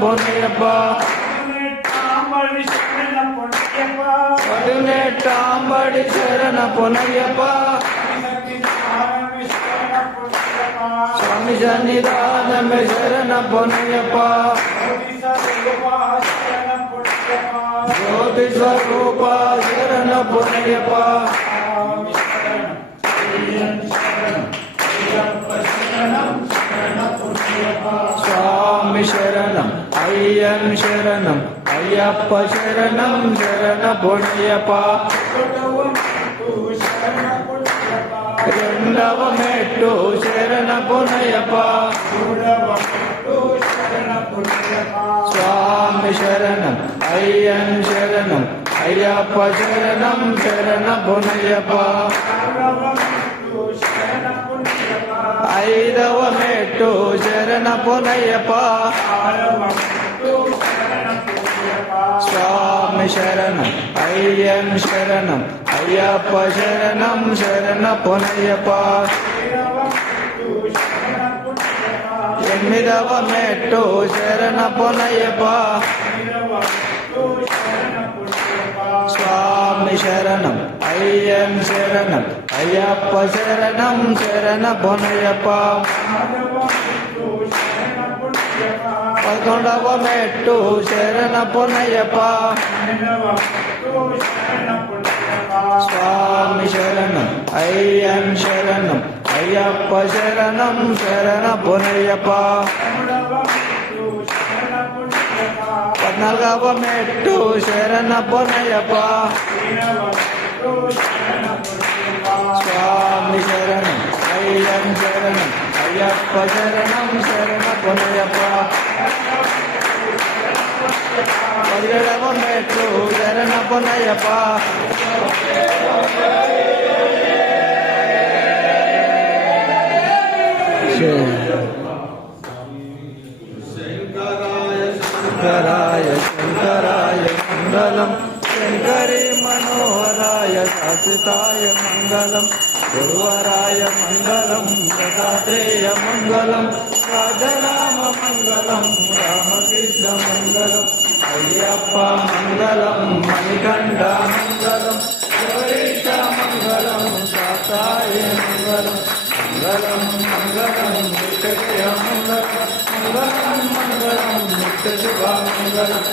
பொன்னையப்பா பதினெட்டாம்படி சரண பொன்னையப்பா சுவாமி சன்னிதானமே சரண பொன்னையப்பா ஜோதி ஸ்வரூபா சரண பொன்னையப்பா சுவாமி சரணம் ஐயன் சரணம் ஐயப்ப சரணம் சரண பொன்னையப்பா రెండవ మెట్టు శరణ పొన్నయ్యప్ప స్వామి శరణం అయ్యన్ శరణం అయ్యప్ప శరణం శరణ పొన్నయ్యప్ప ఐదవ మెట్టు శరణ పొన్నయ్యప్ప స్వామి శరణం అయ్యన్ శరణం అయ్యప్ప శరణం శరణ పొన్నయ్యప్ప ఎనిమిదవ మెట్టు శరణ పొన్నయ్యప్ప స్వామి శరణం అయ్యన్ శరణం అయ్యప్ప శరణం శరణ పొన్నయ్యప్ప పదకొండవ మెట్టు శరణ పొన్నయ్యప్ప స్వామి శరణం అయ్యన్ శరణం అయ్యప్ప శరణం శరణ పొన్నయ్యప్ప పద్నాలుగవ మెట్టు శరణ పొన్నయ్యప్ప స్వామి శరణం అయ్యన్ శరణం అయ్యప్ప శరణం శరణ పొన్నయ్యప్ప పదిహేడవ మెట్టు శరణ పొన్నయ్యప్ప శంకరాయ శంకరాయ మంగళం శంకరి మనోహరాయ శాశ్వతాయ మంగళం గురువరాయ మంగళం దత్తాత్రేయ మంగళం రాజరామ మంగళం రామకృష్ణ మంగళం అయ్యప్ప మంగళం మణికంఠ మంగళం గౌరీశ మంగళం సాతాయ మంగళం మంగళం మంగళం నిత్య మంగళం మంగళం మంగళం నిత్య శుభ మంగళం.